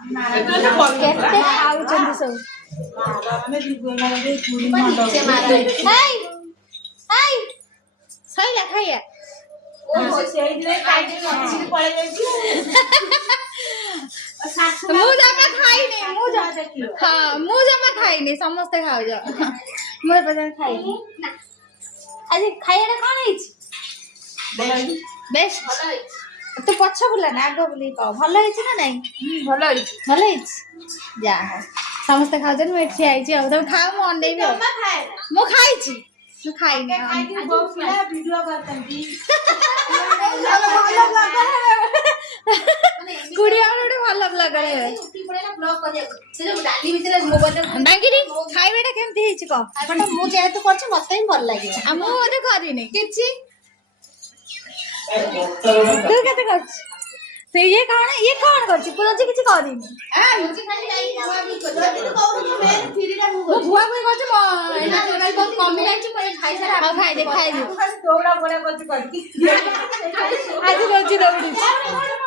କେତେ ଖାଉଛନ୍ତି ସବୁ ସଇଲା ଖାଇବା ମୁଁ ଜମା ଖାଇନି ମୁଁ ଜମା ଖାଇନି ସମସ୍ତେ ଖାଉଛ ମୁଁ ଏପର୍ଯ୍ୟନ୍ତ ଖାଇନି ଆଜି ଖାଇବାଟା କଣ ହେଇଛି ବେଶ ତୁ ପଛ ବୁଲା ନା ଆଗ ବୁଲେଇ କହ ଭଲ ହେଇଛି ନା ନାଇଁ ଭଲ ହେଇଛି ଯାହା ସମସ୍ତେ ଖାଉଛନ୍ତି ମୁଁ ଏଠି ଆଇଛି ଆଉ ତମେ ଖାଅ ମୁଁ ଅଣ୍ଡେଇବି ଆଉ ମୁଁ ଖାଇଛି ମୁଁ ଖାଇନି କୁଡିଆ ଗୋଟେ ଭଲ ବ୍ଲଗର ଖାଇବାଟା କେମିତି ହେଇଛି କହ ମୁଁ ଯେହେତୁ କରୁଛି ମତେ ହିଁ ଭଲ ଲାଗିବ ଆଉ ମୁଁ ବୋଧେ କରିନି କିଛି ତୁ କେତେ କରୁଛୁ ସେ ଇଏ କଣ କରୁଛି ପୁରଜି କିଛି କରିନି ମୁଁ ଭୁଆ ଭୁଇ କରୁଛି କମି ଯାଇଛି ଖାଇଦେ ଆଜି କରୁଛି ଦୌଡୁଛି